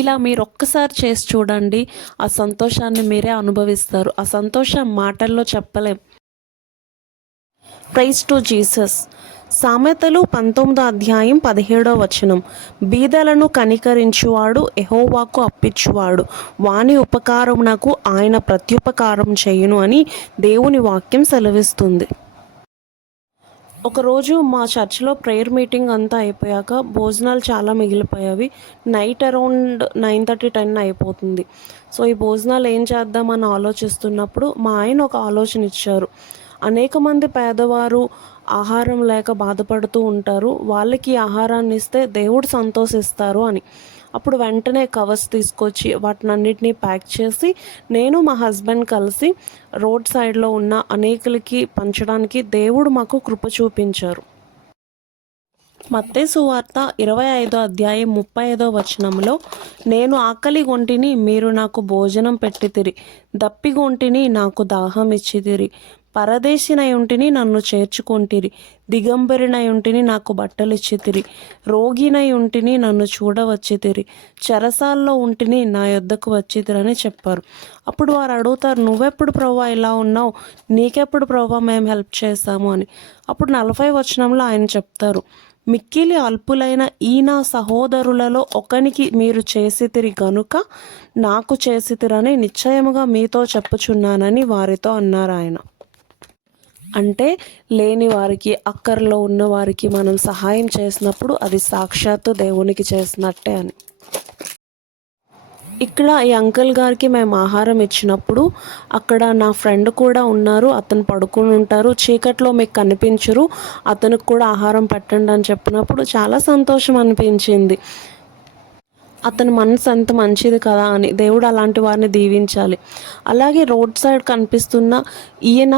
ఇలా మీరు ఒక్కసారి చేసి చూడండి, ఆ సంతోషాన్ని మీరే అనుభవిస్తారు. ఆ సంతోషం మాటల్లో చెప్పలేం. Praise to Jesus. సామెతలు 19:17 బీదలను కనికరించువాడు యెహోవాకు అప్పిచ్చువాడు, వాని ఉపకారమునకు ఆయన ప్రత్యుపకారం చేయును అని దేవుని వాక్యం సెలవిస్తుంది. ఒకరోజు మా చర్చ్లో ప్రేయర్ మీటింగ్ అంతా అయిపోయాక భోజనాలు చాలా మిగిలిపోయావి. నైట్ అరౌండ్ 9:30, 10 అయిపోతుంది. సో ఈ భోజనాలు ఏం చేద్దామని ఆలోచిస్తున్నప్పుడు మా ఆయన ఒక ఆలోచన ఇచ్చారు. అనేక మంది పేదవారు ఆహారం లేక బాధపడుతూ ఉంటారు, వాళ్ళకి ఆహారాన్ని ఇస్తే దేవుడు సంతోషిస్తారు అని. అప్పుడు వెంటనే కవర్స్ తీసుకొచ్చి వాటినన్నిటినీ ప్యాక్ చేసి నేను మా హస్బెండ్ కలిసి రోడ్ సైడ్లో ఉన్న అనేకులకి పంచడానికి దేవుడు మాకు కృప చూపించారు. మత్తయి సువార్త 25:35 నేను ఆకలిగొంటిని, మీరు నాకు భోజనం పెట్టితిరి, దప్పిగొంటిని, నాకు దాహం ఇచ్చితిరి, పరదేశినై ఉంటిని, నన్ను చేర్చుకొంటిరి, దిగంబరినై ఉంటిని, నాకు బట్టలిచ్చితిరి, రోగినై ఉంటిని, నన్ను చూడవచ్చితిరి, చెరసాల్లో ఉంటిని, నా యొద్దకు వచ్చితిరని చెప్పారు. అప్పుడు వారు అడుగుతారు, నువ్వెప్పుడు ప్రభువా ఇలా ఉన్నావు, నీకెప్పుడు ప్రభువా మేము హెల్ప్ చేస్తాము అని. అప్పుడు 40 ఆయన చెప్తారు, మిక్కిలి అల్పులైన ఈ నా సహోదరులలో ఒకనికి మీరు చేసితిరి గనుక నాకు చేసితిరని నిశ్చయముగా మీతో చెప్పుచున్నానని వారితో అన్నారు ఆయన. అంటే లేని వారికి, అక్కర్లో ఉన్న వారికి మనం సహాయం చేసినప్పుడు అది సాక్షాత్తు దేవునికి చేసినట్టే అని. ఇక్కడ ఈ అంకుల్ గారికి మేము ఆహారం ఇచ్చినప్పుడు అక్కడ నా ఫ్రెండ్ కూడా ఉన్నారు, అతను పడుకుని ఉంటారు, చీకట్లో మీకు కనిపించరు, అతనికి కూడా ఆహారం పెట్టండి అని చెప్పినప్పుడు చాలా సంతోషం అనిపించింది. అతని మనసు ఎంత మంచిది కదా అని. దేవుడు అలాంటి వారిని దీవించాలి. అలాగే రోడ్ సైడ్ కనిపిస్తున్న ఈయన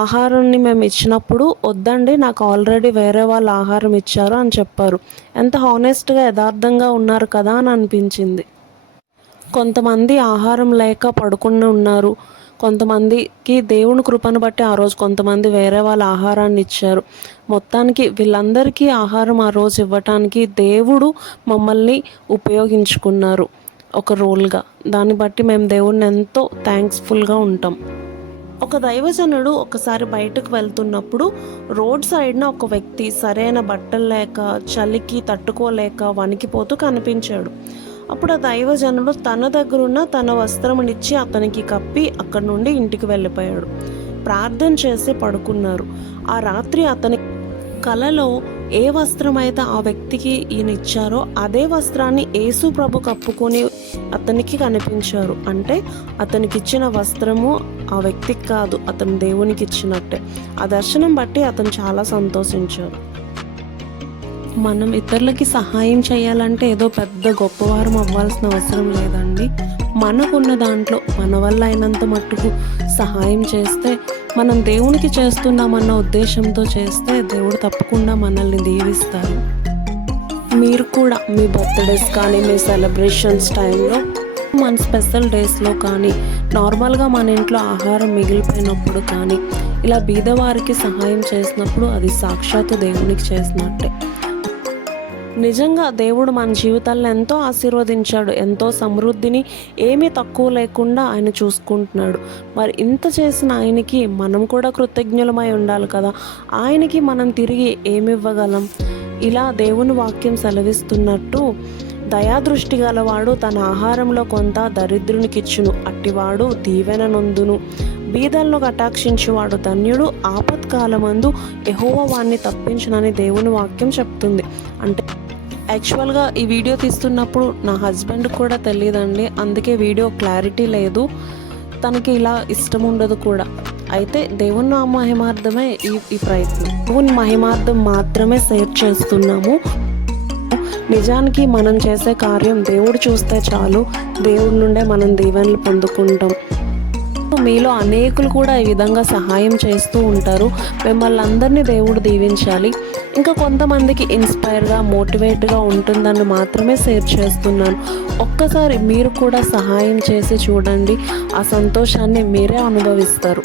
ఆహారాన్ని మేము ఇచ్చినప్పుడు, వద్దండి నాకు ఆల్రెడీ వేరే వాళ్ళు ఆహారం ఇచ్చారు అని చెప్పారు. ఎంత హానెస్ట్గా యథార్థంగా ఉన్నారు కదా అని అనిపించింది. కొంతమంది ఆహారం లేక పడుకుని ఉన్నారు, కొంతమందికి దేవుని కృపను బట్టి ఆ రోజు కొంతమంది వేరే వాళ్ళ ఆహారాన్ని ఇచ్చారు. మొత్తానికి వీళ్ళందరికీ ఆహారం ఆ రోజు ఇవ్వటానికి దేవుడు మమ్మల్ని ఉపయోగించుకున్నారు ఒక రోల్గా. దాన్ని బట్టి మేము దేవుడిని ఎంతో థ్యాంక్స్ఫుల్గా ఉంటాం. ఒక దైవజనుడు ఒకసారి బయటకు వెళ్తున్నప్పుడు రోడ్ సైడ్న ఒక వ్యక్తి సరైన బట్టలు లేక, చలికి తట్టుకోలేక వణికిపోతూ కనిపించాడు. అప్పుడు ఆ దైవజనుడు తన దగ్గరున్న తన వస్త్రమునిచ్చి అతనికి కప్పి అక్కడి నుండి ఇంటికి వెళ్ళిపోయాడు. ప్రార్థన చేసి పడుకున్నారు. ఆ రాత్రి అతని కలలో ఏ వస్త్రం అయితే ఆ వ్యక్తికి ఈయన ఇచ్చారో అదే వస్త్రాన్ని యేసు ప్రభు కప్పుకొని అతనికి కనిపించారు. అంటే అతనికి ఇచ్చిన వస్త్రము ఆ వ్యక్తికి కాదు, అతను దేవునికి ఇచ్చినట్టే. ఆ దర్శనం బట్టి అతను చాలా సంతోషించారు. మనం ఇతరులకి సహాయం చేయాలంటే ఏదో పెద్ద గొప్పవారం అవ్వాల్సిన అవసరం లేదండి. మనకున్న దాంట్లో మన వల్ల అయినంత మట్టుకు సహాయం చేస్తే, మనం దేవునికి చేస్తున్నామన్న ఉద్దేశంతో చేస్తే దేవుడు తప్పకుండా మనల్ని దీవిస్తారు. మీరు కూడా మీ బర్త్డేస్ కానీ, మీ సెలబ్రేషన్స్ టైంలో, మన స్పెషల్ డేస్లో కానీ, నార్మల్గా మన ఇంట్లో ఆహారం మిగిలిపోయినప్పుడు కానీ, ఇలా బీదవారికి సహాయం చేసినప్పుడు అది సాక్షాత్తు దేవునికి చేసినట్టే. నిజంగా దేవుడు మన జీవితాలను ఎంతో ఆశీర్వదించాడు, ఎంతో సమృద్ధిని ఏమీ తక్కువ లేకుండా ఆయన చూసుకుంటున్నాడు. మరి ఇంత చేసిన ఆయనకి మనం కూడా కృతజ్ఞులమై ఉండాలి కదా. ఆయనకి మనం తిరిగి ఏమివ్వగలం? ఇలా దేవుని వాక్యం సెలవిస్తున్నట్టు, దయాదృష్టి గలవాడు తన ఆహారంలో కొంత దరిద్రునికిచ్చును, అట్టివాడు దీవెన నొందును. బీదలను కటాక్షించువాడు ధన్యుడు, ఆపత్కాలమందు యెహోవా వాణ్ణి తప్పించునని దేవుని వాక్యం చెప్తుంది. అంటే యాక్చువల్గా ఈ వీడియో తీస్తున్నప్పుడు నా హస్బెండ్ కూడా తెలియదండి, అందుకే వీడియో క్లారిటీ లేదు, తనకి ఇలా ఇష్టం ఉండదు కూడా. అయితే దేవుని మహిమార్థమే ఈ ప్రయత్నం, దేవుని మహిమార్థం మాత్రమే షేర్ చేస్తున్నాము. నిజానికి మనం చేసే కార్యం దేవుడు చూస్తే చాలు, దేవుడి నుండే మనం దీవెనలు పొందుకుంటాం. మీలో అనేకులు కూడా ఈ విధంగా సహాయం చేస్తూ ఉంటారు. మిమ్మల్ని అందరినీ దేవుడు దీవించాలి. ఇంకా కొంతమందికి ఇన్స్పైర్గా, మోటివేట్గా ఉంటుందని మాత్రమే షేర్ చేస్తున్నాను. ఒక్కసారి మీరు కూడా సహాయం చేసి చూడండి, ఆ సంతోషాన్ని మీరే అనుభవిస్తారు.